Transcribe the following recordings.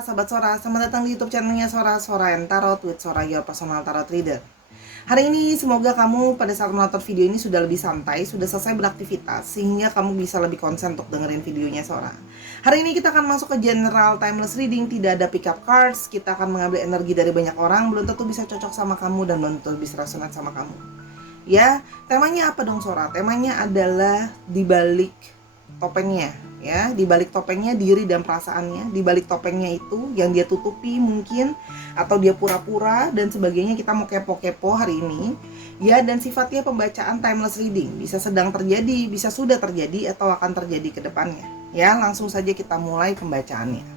sahabat Sora, selamat datang di YouTube channelnya Sora and Tarot with Sora, your personal tarot reader. Hari ini semoga kamu pada saat menonton video ini sudah lebih santai, sudah selesai beraktivitas, sehingga kamu bisa lebih konsen untuk dengerin videonya Sora. Hari ini kita akan masuk ke general timeless reading, tidak ada pick up cards, kita akan mengambil energi dari banyak orang, belum tentu bisa cocok sama kamu dan belum tentu bisa resonate sama kamu. Ya, temanya apa dong Sora? Temanya adalah dibalik topengnya. Ya, di balik topengnya diri dan perasaannya, di balik topengnya itu yang dia tutupi mungkin atau dia pura-pura dan sebagainya. Kita mau kepo-kepo hari ini. Ya, dan sifatnya pembacaan timeless reading, bisa sedang terjadi, bisa sudah terjadi atau akan terjadi ke depannya. Ya, langsung saja kita mulai pembacaannya.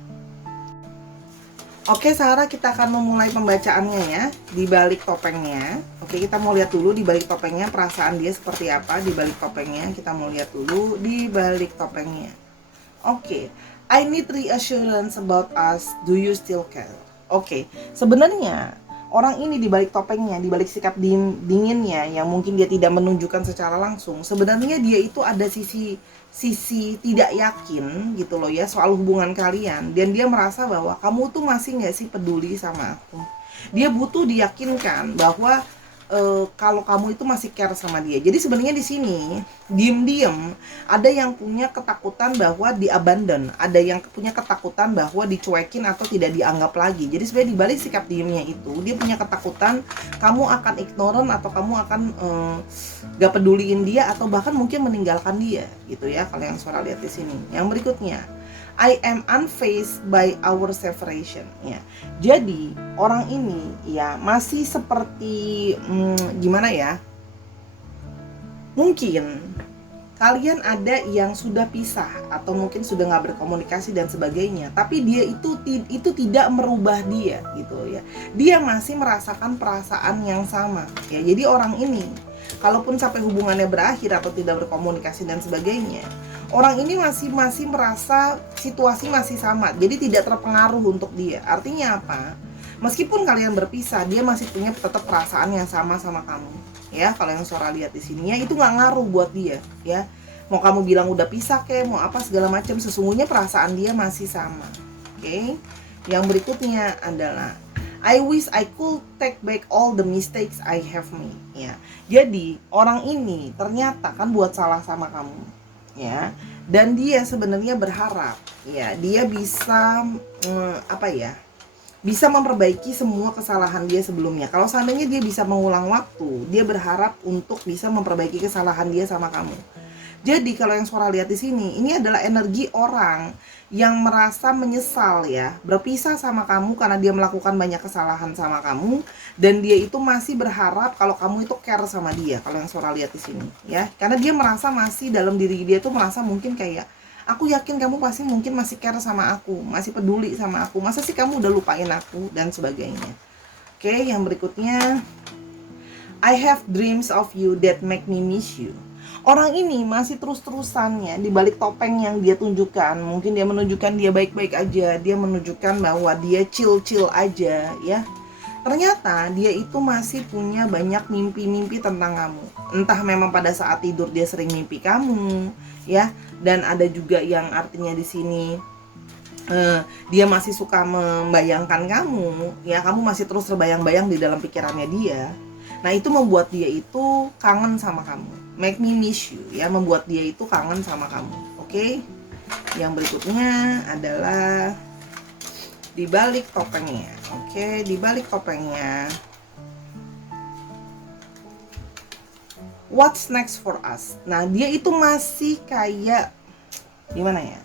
Oke, Sarah, kita akan memulai pembacaannya ya, di balik topengnya. Oke, kita mau lihat dulu di balik topengnya perasaan dia seperti apa di balik topengnya. Kita mau lihat dulu di balik topengnya. Oke, I need reassurance about us. Do you still care? Oke, sebenarnya orang ini di balik topengnya, di balik sikap dinginnya yang mungkin dia tidak menunjukkan secara langsung, sebenarnya dia itu ada sisi tidak yakin gitu loh ya soal hubungan kalian, dan dia merasa bahwa kamu tuh masih nggak sih peduli sama aku. Dia butuh diyakinkan bahwa kalau kamu itu masih care sama dia. Jadi sebenarnya di sini diem-diem ada yang punya ketakutan bahwa di-abandon, ada yang punya ketakutan bahwa dicuekin atau tidak dianggap lagi. Jadi sebenarnya di balik sikap diemnya itu dia punya ketakutan kamu akan ignorant atau kamu akan gak peduliin dia atau bahkan mungkin meninggalkan dia gitu ya, kalau yang Sora lihat di sini. Yang berikutnya, I am unfazed by our separation ya. Jadi orang ini ya masih seperti gimana ya? Mungkin kalian ada yang sudah pisah atau mungkin sudah nggak berkomunikasi dan sebagainya, tapi dia itu tidak merubah dia gitu ya. Dia masih merasakan perasaan yang sama ya. Jadi orang ini kalaupun sampai hubungannya berakhir atau tidak berkomunikasi dan sebagainya, orang ini masih merasa situasi masih sama, jadi tidak terpengaruh untuk dia. Artinya apa? Meskipun kalian berpisah, dia masih punya tetap perasaan yang sama kamu. Ya, kalau yang Sora lihat di sini ya, itu nggak ngaruh buat dia. Ya, mau kamu bilang udah pisah kayak, mau apa segala macam, sesungguhnya perasaan dia masih sama. Oke? Yang berikutnya adalah I wish I could take back all the mistakes I have made. Ya, jadi orang ini ternyata kan buat salah sama kamu. Ya, dan dia sebenarnya berharap ya dia bisa bisa memperbaiki semua kesalahan dia sebelumnya. Kalau seandainya dia bisa mengulang waktu, dia berharap untuk bisa memperbaiki kesalahan dia sama kamu. Jadi kalau yang Sora lihat di sini, ini adalah energi orang yang merasa menyesal ya, berpisah sama kamu karena dia melakukan banyak kesalahan sama kamu, dan dia itu masih berharap kalau kamu itu care sama dia. Kalau yang Sora lihat di sini ya, karena dia merasa masih dalam diri dia tuh merasa mungkin kayak, aku yakin kamu pasti mungkin masih care sama aku, masih peduli sama aku, masa sih kamu udah lupain aku dan sebagainya. Oke, yang berikutnya, I have dreams of you that make me miss you. Orang ini masih terus-terusannya di balik topeng yang dia tunjukkan. Mungkin dia menunjukkan dia baik-baik aja, dia menunjukkan bahwa dia chill-chill aja ya. Ternyata dia itu masih punya banyak mimpi-mimpi tentang kamu. Entah memang pada saat tidur dia sering mimpi kamu ya, dan ada juga yang artinya di sini dia masih suka membayangkan kamu ya, kamu masih terus terbayang-bayang di dalam pikirannya dia. Nah, itu membuat dia itu kangen sama kamu. Make me miss you ya, membuat dia itu kangen sama kamu. Oke? Yang berikutnya adalah di balik topengnya. Oke, di balik topengnya. What's next for us? Nah, dia itu masih kayak gimana ya?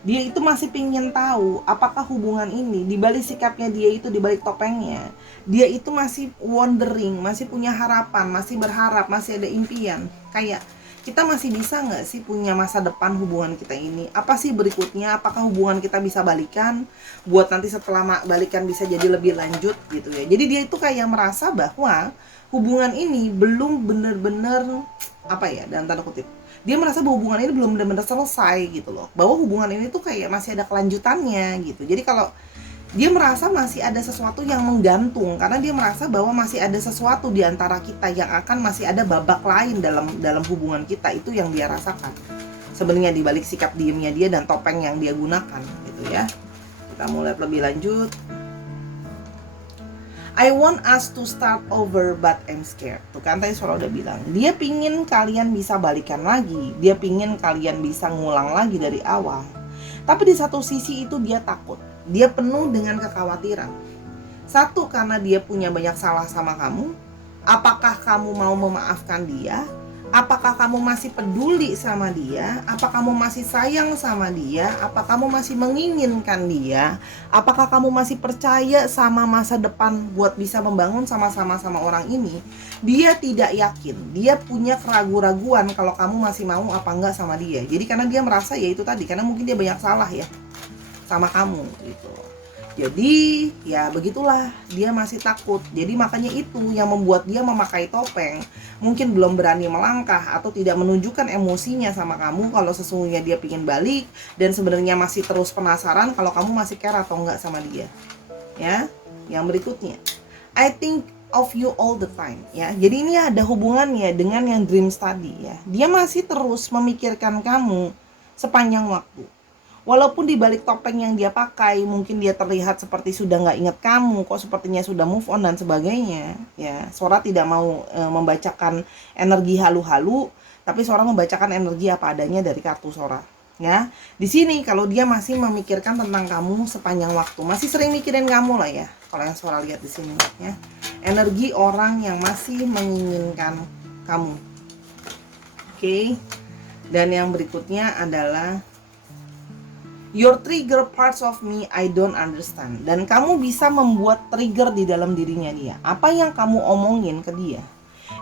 Dia itu masih pingin tahu apakah hubungan ini di balik sikapnya dia itu, di balik topengnya, dia itu masih wondering, masih punya harapan, masih berharap, masih ada impian. Kayak kita masih bisa nggak sih punya masa depan hubungan kita ini? Apa sih berikutnya? Apakah hubungan kita bisa balikan? Buat nanti setelah balikan bisa jadi lebih lanjut gitu ya. Jadi dia itu kayak merasa bahwa hubungan ini belum benar-benar dalam tanda kutip, dia merasa bahwa hubungan ini belum benar-benar selesai gitu loh, bahwa hubungan ini tuh kayak masih ada kelanjutannya gitu. Jadi kalau dia merasa masih ada sesuatu yang menggantung, karena dia merasa bahwa masih ada sesuatu di antara kita yang akan masih ada babak lain dalam hubungan kita. Itu yang dia rasakan sebenarnya di balik sikap diemnya dia dan topeng yang dia gunakan gitu ya. Kita mulai lebih lanjut. I want us to start over but I'm scared. Tuh kan tadi Sora udah bilang, dia pingin kalian bisa balikan lagi, dia pingin kalian bisa ngulang lagi dari awal. Tapi di satu sisi itu dia takut, dia penuh dengan kekhawatiran. Satu, karena dia punya banyak salah sama kamu. Apakah kamu mau memaafkan dia? Apakah kamu masih peduli sama dia? Apakah kamu masih sayang sama dia? Apakah kamu masih menginginkan dia? Apakah kamu masih percaya sama masa depan buat bisa membangun sama-sama sama orang ini? Dia tidak yakin, dia punya keraguan-raguan kalau kamu masih mau apa enggak sama dia. Jadi karena dia merasa ya itu tadi, karena mungkin dia banyak salah ya sama kamu gitu. Jadi ya begitulah, dia masih takut. Jadi makanya itu yang membuat dia memakai topeng. Mungkin belum berani melangkah atau tidak menunjukkan emosinya sama kamu kalau sesungguhnya dia pingin balik, dan sebenarnya masih terus penasaran kalau kamu masih care atau enggak sama dia. Ya, yang berikutnya, I think of you all the time. Ya, jadi ini ada hubungannya dengan yang dreams tadi ya. Dia masih terus memikirkan kamu sepanjang waktu. Walaupun di balik topeng yang dia pakai, mungkin dia terlihat seperti sudah nggak ingat kamu, kok sepertinya sudah move on dan sebagainya. Ya, Sora tidak mau membacakan energi halu-halu, tapi Sora membacakan energi apa adanya dari kartu Sora. Ya, di sini kalau dia masih memikirkan tentang kamu sepanjang waktu, masih sering mikirin kamu lah ya. Kalau yang Sora lihat di sini, ya, energi orang yang masih menginginkan kamu. Oke. Dan yang berikutnya adalah your trigger parts of me I don't understand. Dan kamu bisa membuat trigger di dalam dirinya dia. Apa yang kamu omongin ke dia,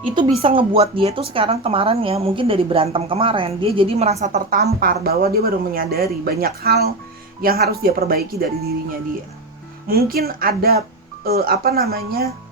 itu bisa ngebuat dia tuh sekarang, kemarin ya, mungkin dari berantem kemarin, dia jadi merasa tertampar bahwa dia baru menyadari banyak hal yang harus dia perbaiki dari dirinya dia. Mungkin ada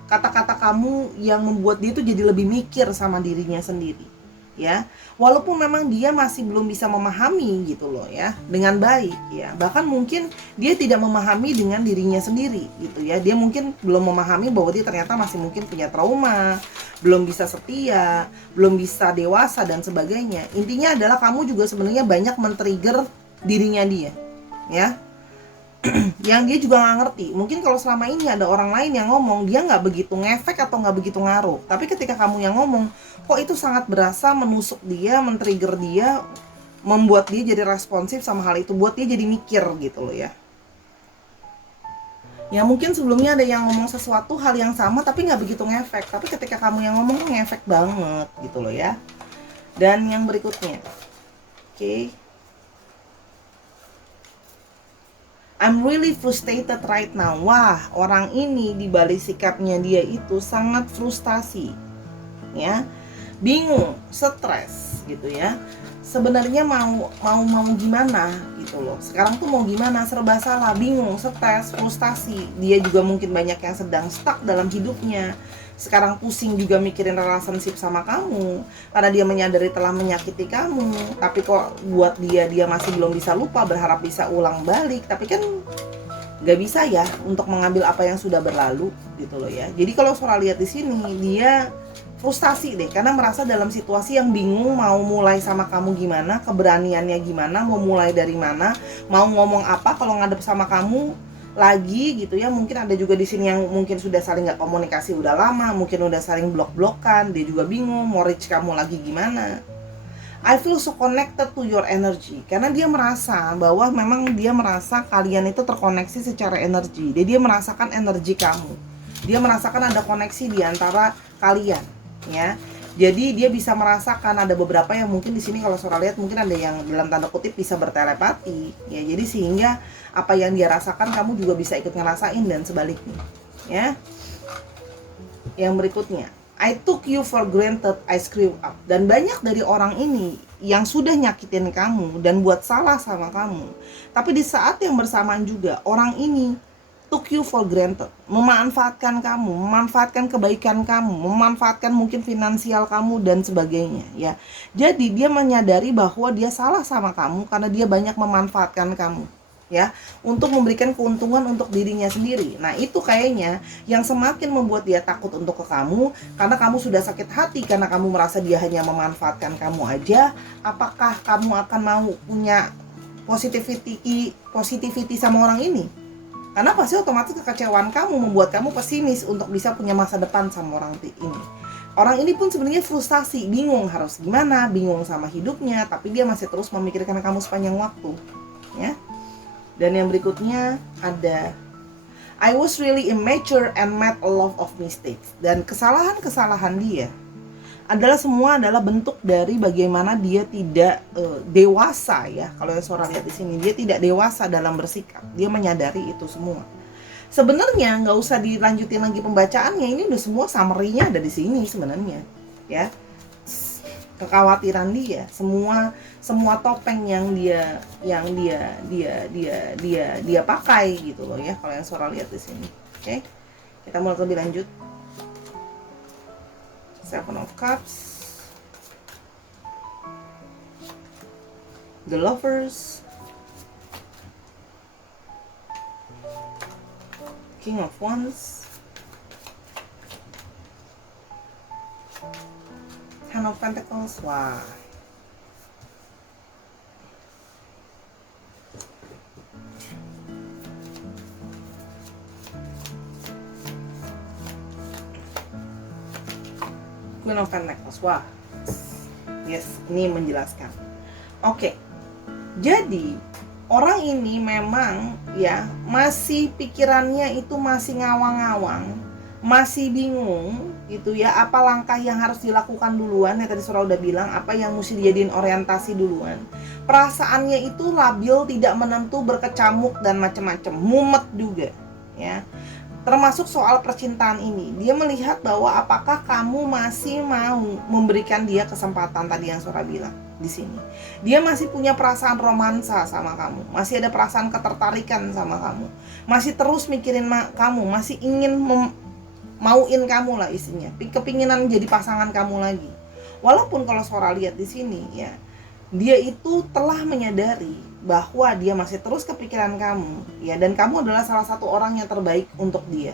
kata-kata kamu yang membuat dia tuh jadi lebih mikir sama dirinya sendiri. Ya, walaupun memang dia masih belum bisa memahami gitu loh ya dengan baik ya, bahkan mungkin dia tidak memahami dengan dirinya sendiri gitu ya, dia mungkin belum memahami bahwa dia ternyata masih mungkin punya trauma, belum bisa setia, belum bisa dewasa dan sebagainya. Intinya adalah kamu juga sebenarnya banyak men-trigger dirinya dia ya, yang dia juga nggak ngerti. Mungkin kalau selama ini ada orang lain yang ngomong, dia nggak begitu ngefek atau nggak begitu ngaruh, tapi ketika kamu yang ngomong, kok itu sangat berasa menusuk dia, men-trigger dia, membuat dia jadi responsif sama hal itu, buat dia jadi mikir gitu loh ya. Ya mungkin sebelumnya ada yang ngomong sesuatu hal yang sama tapi nggak begitu ngefek, tapi ketika kamu yang ngomong ngefek banget gitu loh ya. Dan yang berikutnya, oke. I'm really frustrated right now. Wah, orang ini di balik sikapnya dia itu sangat frustasi. Ya. Bingung, stres gitu ya. Sebenarnya mau gimana gitu loh. Sekarang tuh mau gimana, serba salah, bingung, stres, frustasi. Dia juga mungkin banyak yang sedang stuck dalam hidupnya. Sekarang pusing juga mikirin relationship sama kamu, karena dia menyadari telah menyakiti kamu. Tapi kok buat dia masih belum bisa lupa, berharap bisa ulang balik. Tapi kan gak bisa ya untuk mengambil apa yang sudah berlalu gitu loh ya. Jadi kalau Sora lihat di sini, dia frustasi deh, karena merasa dalam situasi yang bingung mau mulai sama kamu gimana, keberaniannya gimana, mau mulai dari mana, mau ngomong apa kalau ngadep sama kamu lagi gitu ya. Mungkin ada juga di sini yang mungkin sudah saling nggak komunikasi udah lama, mungkin udah saling blok-blokan, dia juga bingung mau reach kamu lagi gimana. I feel so connected to your energy, karena dia merasa bahwa memang dia merasa kalian itu terkoneksi secara energi. Dia merasakan energi kamu, dia merasakan ada koneksi di antara kalian ya. Jadi dia bisa merasakan, ada beberapa yang mungkin di sini kalau Sora lihat mungkin ada yang dalam tanda kutip bisa bertelepati ya. Jadi sehingga apa yang dia rasakan kamu juga bisa ikut ngerasain dan sebaliknya ya. Yang berikutnya, I took you for granted, I screw up. Dan banyak dari orang ini yang sudah nyakitin kamu dan buat salah sama kamu, tapi di saat yang bersamaan juga orang ini took you for granted, memanfaatkan kamu, memanfaatkan kebaikan kamu, memanfaatkan mungkin finansial kamu dan sebagainya ya. Jadi dia menyadari bahwa dia salah sama kamu karena dia banyak memanfaatkan kamu ya, untuk memberikan keuntungan untuk dirinya sendiri. Nah itu kayaknya yang semakin membuat dia takut untuk ke kamu, karena kamu sudah sakit hati karena kamu merasa dia hanya memanfaatkan kamu aja. Apakah kamu akan mau punya positivity sama orang ini Karena pasti otomatis kekecewaan kamu membuat kamu pesimis untuk bisa punya masa depan sama orang ini. Orang ini pun sebenarnya frustasi, bingung harus gimana, bingung sama hidupnya, tapi dia masih terus memikirkan kamu sepanjang waktu, ya. Dan yang berikutnya ada I was really immature and made a lot of mistakes. Dan kesalahan-kesalahan dia semua adalah bentuk dari bagaimana dia tidak dewasa, ya. Kalau yang Sora lihat di sini, dia tidak dewasa dalam bersikap. Dia menyadari itu semua. Sebenarnya nggak usah dilanjutin lagi pembacaannya, ini udah semua summary-nya ada di sini sebenarnya, ya. Kekhawatiran dia, semua topeng yang dia pakai gitu loh, ya. Kalau yang Sora lihat di sini, oke. Kita mulai lebih lanjut. Seven of Cups, the Lovers, King of Wands, Ten of Pentacles. Wah, Queen of Pentacles. Wah, yes, ini menjelaskan. Oke, jadi orang ini memang, ya, masih pikirannya itu masih ngawang-ngawang, masih bingung gitu, ya, apa langkah yang harus dilakukan duluan. Ya, tadi Sora udah bilang apa yang mesti dijadiin orientasi duluan. Perasaannya itu labil, tidak menentu, berkecamuk dan macam-macam, mumet juga, ya. Termasuk soal percintaan ini, dia melihat bahwa apakah kamu masih mau memberikan dia kesempatan, tadi yang Sora bilang di sini. Dia masih punya perasaan romansa sama kamu, masih ada perasaan ketertarikan sama kamu, masih terus mikirin kamu, masih ingin mauin kamu lah isinya, kepinginan jadi pasangan kamu lagi. Walaupun kalau Sora lihat di sini, ya, dia itu telah menyadari bahwa dia masih terus kepikiran kamu, ya, dan kamu adalah salah satu orang yang terbaik untuk dia,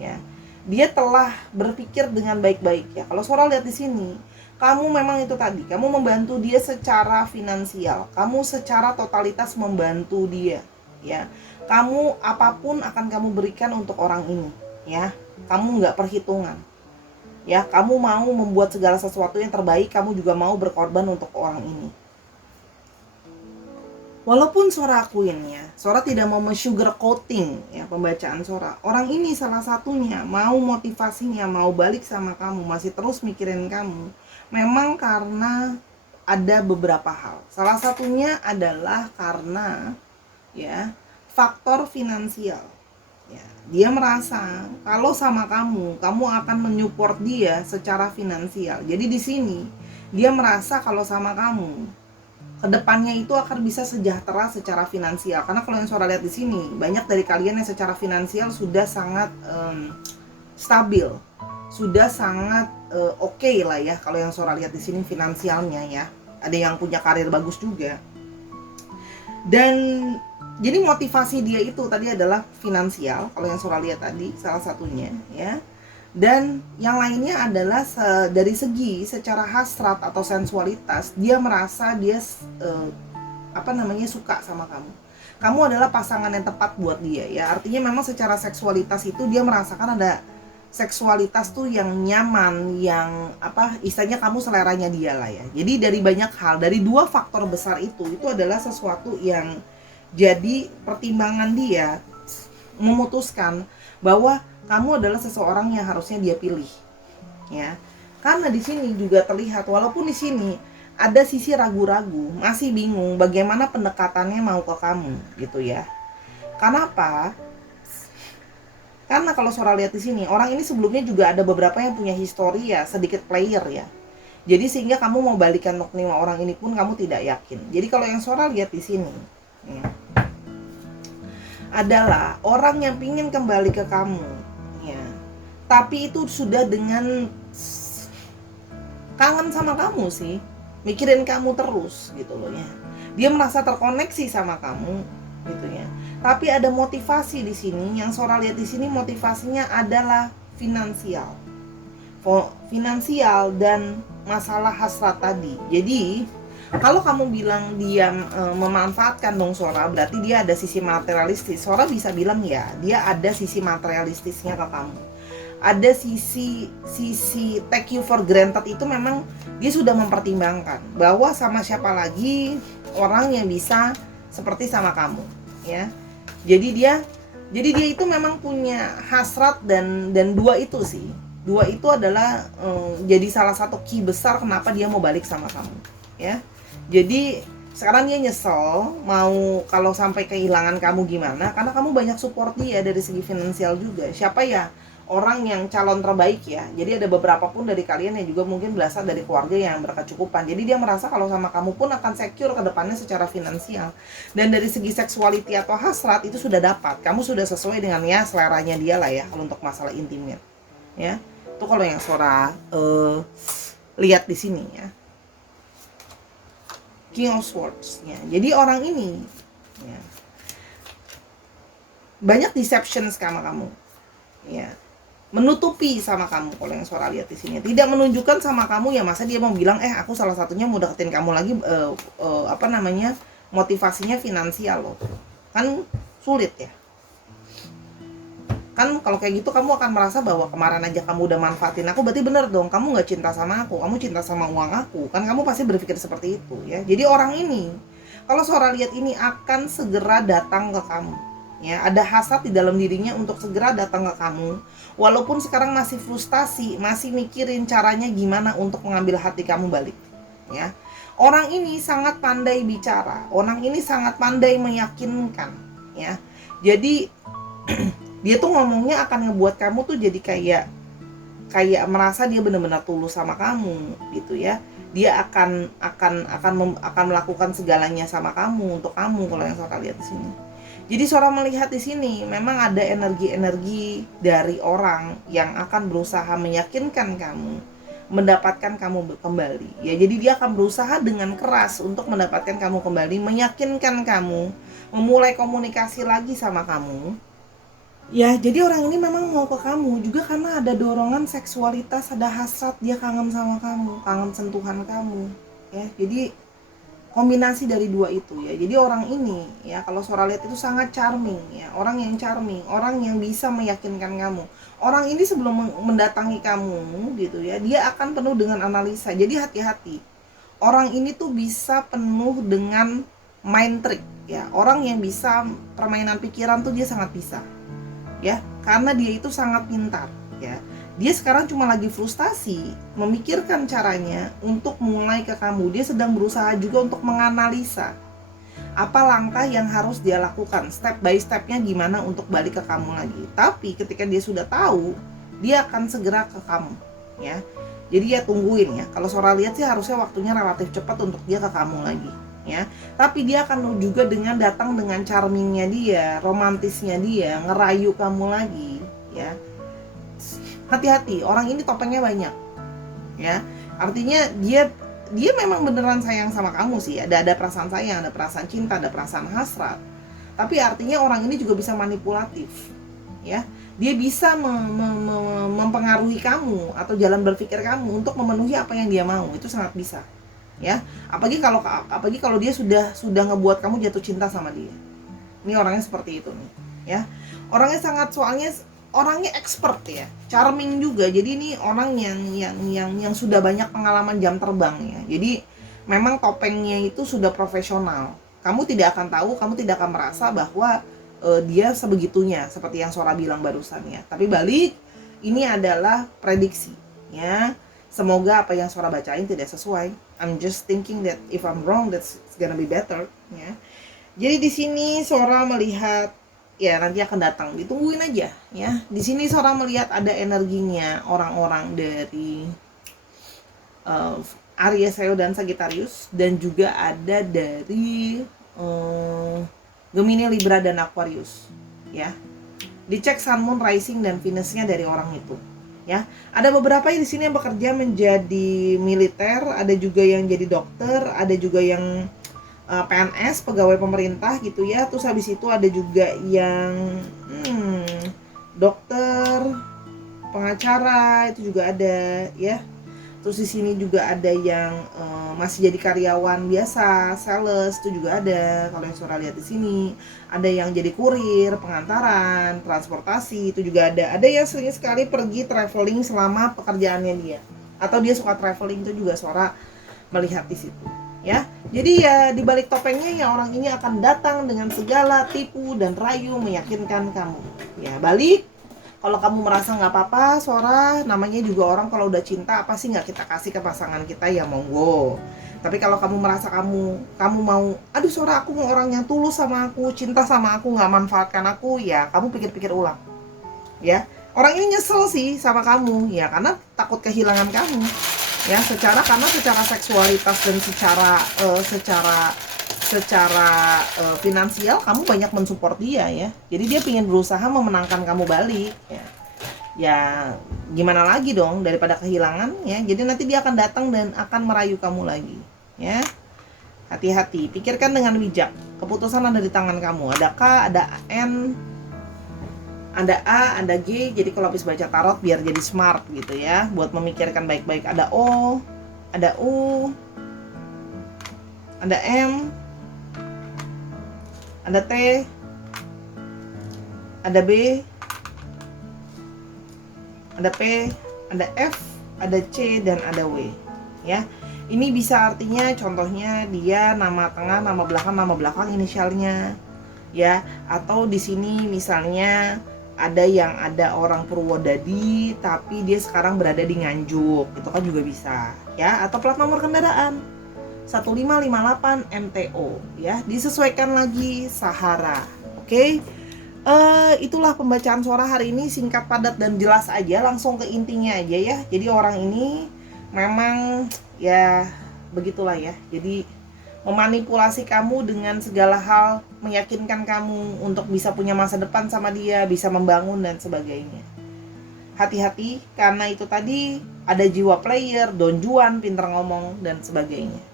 ya. Dia telah berpikir dengan baik-baik, ya. Kalau Sora lihat di sini, kamu memang itu tadi, kamu membantu dia secara finansial, kamu secara totalitas membantu dia, ya. Kamu apapun akan kamu berikan untuk orang ini, ya. Kamu nggak perhitungan, ya. Kamu mau membuat segala sesuatu yang terbaik, kamu juga mau berkorban untuk orang ini. Walaupun Sora akuin, ya, Sora tidak mau sugar coating, ya, pembacaan Sora. Orang ini salah satunya mau motivasinya, mau balik sama kamu, masih terus mikirin kamu, memang karena ada beberapa hal. Salah satunya adalah karena, ya, faktor finansial. Ya, dia merasa kalau sama kamu akan menyupport dia secara finansial. Jadi di sini dia merasa kalau sama kamu kedepannya itu akan bisa sejahtera secara finansial. Karena kalau yang Sora lihat di sini, banyak dari kalian yang secara finansial sudah sangat stabil, sudah sangat oke lah, ya. Kalau yang Sora lihat di sini finansialnya, ya, ada yang punya karir bagus juga. Dan jadi motivasi dia itu tadi adalah finansial. Kalau yang Sora lihat tadi salah satunya, ya. Dan yang lainnya adalah dari segi secara hasrat atau sensualitas, dia merasa dia suka sama kamu. Kamu adalah pasangan yang tepat buat dia, ya. Artinya memang secara seksualitas itu dia merasakan ada seksualitas tuh yang nyaman, yang istilahnya kamu seleranya dia lah, ya. Jadi dari banyak hal, dari dua faktor besar itu adalah sesuatu yang jadi pertimbangan dia memutuskan bahwa kamu adalah seseorang yang harusnya dia pilih, ya. Karena di sini juga terlihat, walaupun di sini ada sisi ragu-ragu, masih bingung bagaimana pendekatannya mau ke kamu, gitu, ya. Kenapa? Karena kalau Sora lihat di sini, orang ini sebelumnya juga ada beberapa yang punya histori, ya, sedikit player, ya. Jadi sehingga kamu mau balikan untuk 5 orang ini pun kamu tidak yakin. Jadi kalau yang Sora lihat di sini, ya, adalah orang yang pingin kembali ke kamu, ya, tapi itu sudah dengan kangen sama kamu sih, mikirin kamu terus gitu loh, ya. Dia merasa terkoneksi sama kamu gitu, ya. Tapi ada motivasi di sini. Yang Sora lihat di sini motivasinya adalah finansial dan masalah hasrat tadi. Jadi Kalau kamu bilang dia memanfaatkan dong Sora, berarti dia ada sisi materialistis. Sora bisa bilang ya, dia ada sisi materialistisnya ke kamu. Ada sisi take you for granted, itu memang dia sudah mempertimbangkan bahwa sama siapa lagi orang yang bisa seperti sama kamu, ya. Jadi dia itu memang punya hasrat dan dua itu sih. Dua itu adalah jadi salah satu key besar kenapa dia mau balik sama kamu, ya. Jadi sekarang dia nyesel mau kalau sampai kehilangan kamu gimana, karena kamu banyak support dia dari segi finansial juga. Siapa ya orang yang calon terbaik ya. Jadi ada beberapa pun dari kalian yang juga mungkin berasal dari keluarga yang berkecukupan. Jadi dia merasa kalau sama kamu pun akan secure ke depannya secara finansial. Dan dari segi sexuality atau hasrat itu sudah dapat. Kamu sudah sesuai dengan ya seleranya dia lah ya kalau untuk masalah intimnya. Ya. Itu kalau yang Sora lihat di sini ya. King of Swords ya. Jadi orang ini ya, banyak deception sama kamu. Ya, menutupi sama kamu kalau yang Sora lihat di sini, tidak menunjukkan sama kamu ya. Masa dia mau bilang aku salah satunya mau deketin kamu lagi, motivasinya finansial loh, kan sulit ya. Kan kalau kayak gitu kamu akan merasa bahwa kemarin aja kamu udah manfaatin aku, berarti bener dong kamu nggak cinta sama aku, kamu cinta sama uang aku, kan kamu pasti berpikir seperti itu ya. Jadi orang ini kalau Sora lihat ini akan segera datang ke kamu ya, ada hasrat di dalam dirinya untuk segera datang ke kamu, walaupun sekarang masih frustasi, masih mikirin caranya gimana untuk mengambil hati kamu balik ya. Orang ini sangat pandai bicara, orang ini sangat pandai meyakinkan ya. Jadi dia tuh ngomongnya akan ngebuat kamu tuh jadi kayak merasa dia benar-benar tulus sama kamu gitu ya. Dia akan melakukan segalanya sama kamu, untuk kamu kalau yang Sora lihat di sini. Jadi Sora melihat di sini memang ada energi-energi dari orang yang akan berusaha meyakinkan kamu, mendapatkan kamu kembali. Ya, jadi dia akan berusaha dengan keras untuk mendapatkan kamu kembali, meyakinkan kamu, memulai komunikasi lagi sama kamu. Ya, jadi orang ini memang mau ke kamu juga karena ada dorongan seksualitas, ada hasrat, dia kangen sama kamu, kangen sentuhan kamu. Ya, jadi kombinasi dari dua itu ya. Jadi orang ini ya kalau Sora lihat itu sangat charming ya, orang yang charming, orang yang bisa meyakinkan kamu. Orang ini sebelum mendatangi kamu gitu ya, dia akan penuh dengan analisa. Jadi hati-hati. Orang ini tuh bisa penuh dengan mind trick ya. Orang yang bisa permainan pikiran tuh dia sangat bisa. Ya, karena dia itu sangat pintar ya. Dia sekarang cuma lagi frustasi, memikirkan caranya untuk mulai ke kamu. Dia sedang berusaha juga untuk menganalisa apa langkah yang harus dia lakukan, step by stepnya gimana untuk balik ke kamu lagi. Tapi ketika dia sudah tahu, dia akan segera ke kamu ya. Jadi ya tungguin ya. Kalau Sora lihat sih harusnya waktunya relatif cepat untuk dia ke kamu lagi ya. Tapi dia akan juga dengan datang dengan charmingnya dia, romantisnya dia, ngerayu kamu lagi ya. Hati-hati, orang ini topengnya banyak ya. Artinya dia memang beneran sayang sama kamu sih. Ada perasaan sayang, ada perasaan cinta, ada perasaan hasrat. Tapi artinya orang ini juga bisa manipulatif ya. Dia bisa mempengaruhi kamu atau jalan berpikir kamu untuk memenuhi apa yang dia mau. Itu sangat bisa ya. Apalagi kalau dia sudah ngebuat kamu jatuh cinta sama dia. Ini orangnya seperti itu nih ya. Orangnya orangnya expert ya, charming juga. Jadi ini orang yang sudah banyak pengalaman jam terbang ya. Jadi memang topengnya itu sudah profesional. Kamu tidak akan tahu, kamu tidak akan merasa bahwa dia sebegitunya seperti yang Sora bilang barusan ya. Tapi balik, ini adalah prediksi ya. Semoga apa yang Sora bacain tidak sesuai. I'm just thinking that if I'm wrong, that's gonna be better ya. Jadi di sini Sora melihat ya nanti akan datang, ditungguin aja ya. Di sini Sora melihat ada energinya orang-orang dari Aries, Leo dan Sagittarius, dan juga ada dari Gemini, Libra dan Aquarius ya. Dicek Sun, Moon, Rising dan Venusnya dari orang itu ya. Ada beberapa di sini yang bekerja menjadi militer, ada juga yang jadi dokter, ada juga yang PNS, pegawai pemerintah gitu ya. Terus habis itu ada juga yang dokter, pengacara, itu juga ada ya. Terus di sini juga ada yang masih jadi karyawan biasa, sales itu juga ada. Kalau yang Sora lihat di sini, ada yang jadi kurir, pengantaran, transportasi itu juga ada. Ada yang sering sekali pergi traveling selama pekerjaannya dia, atau dia suka traveling itu juga Sora melihat di situ. Ya, jadi ya di balik topengnya ya orang ini akan datang dengan segala tipu dan rayu meyakinkan kamu. Ya balik, kalau kamu merasa nggak apa-apa, Sora, namanya juga orang kalau udah cinta apa sih nggak kita kasih ke pasangan kita, ya monggo. Tapi kalau kamu merasa kamu mau, aduh Sora, aku mau orang yang tulus sama aku, cinta sama aku, nggak manfaatkan aku, ya kamu pikir-pikir ulang. Ya, orang ini nyesel sih sama kamu, ya karena takut kehilangan kamu. Ya, karena secara seksualitas dan secara finansial kamu banyak mensupport dia ya. Jadi dia ingin berusaha memenangkan kamu balik ya. Ya gimana lagi dong daripada kehilangan ya. Jadi nanti dia akan datang dan akan merayu kamu lagi ya. Hati-hati, pikirkan dengan bijak. Keputusan ada di tangan kamu. Ada K, ada N, ada A, ada G. Jadi kalau habis baca tarot biar jadi smart gitu ya, buat memikirkan baik-baik. Ada O, ada U, ada M, ada T, ada B, ada P, ada F, ada C, dan ada W ya. Ini bisa artinya contohnya dia nama tengah, nama belakang inisialnya ya, atau di sini misalnya ada yang ada orang Purwodadi tapi dia sekarang berada di Nganjuk, itu kan juga bisa ya, atau plat nomor kendaraan 1558 MTO ya, disesuaikan lagi Sahara. Oke. Itulah pembacaan Sora hari ini, singkat, padat, dan jelas aja, langsung ke intinya aja ya. Jadi orang ini memang ya begitulah ya. Jadi memanipulasi kamu dengan segala hal, meyakinkan kamu untuk bisa punya masa depan sama dia, bisa membangun dan sebagainya. Hati-hati karena itu tadi ada jiwa player, donjuan, pinter ngomong dan sebagainya.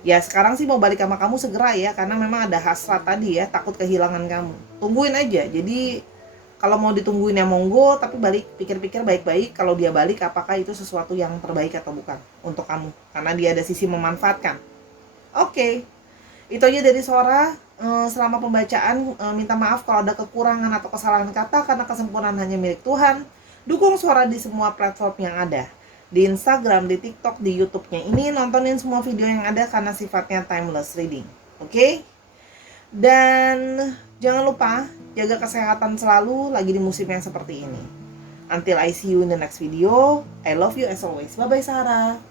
Ya sekarang sih mau balik sama kamu segera ya, karena memang ada hasrat tadi ya, takut kehilangan kamu. Tungguin aja. Jadi kalau mau ditungguin ya monggo, tapi pikir-pikir baik-baik, kalau dia balik apakah itu sesuatu yang terbaik atau bukan untuk kamu, karena dia ada sisi memanfaatkan. Oke. Itu aja dari Sora. Selama pembacaan minta maaf kalau ada kekurangan atau kesalahan kata, karena kesempurnaan hanya milik Tuhan. Dukung Sora di semua platform yang ada, di Instagram, di TikTok, di YouTube-nya. Ini nontonin semua video yang ada karena sifatnya timeless reading. Oke? Dan jangan lupa jaga kesehatan selalu lagi di musim yang seperti ini. Until I see you in the next video, I love you as always. Bye-bye Sarah.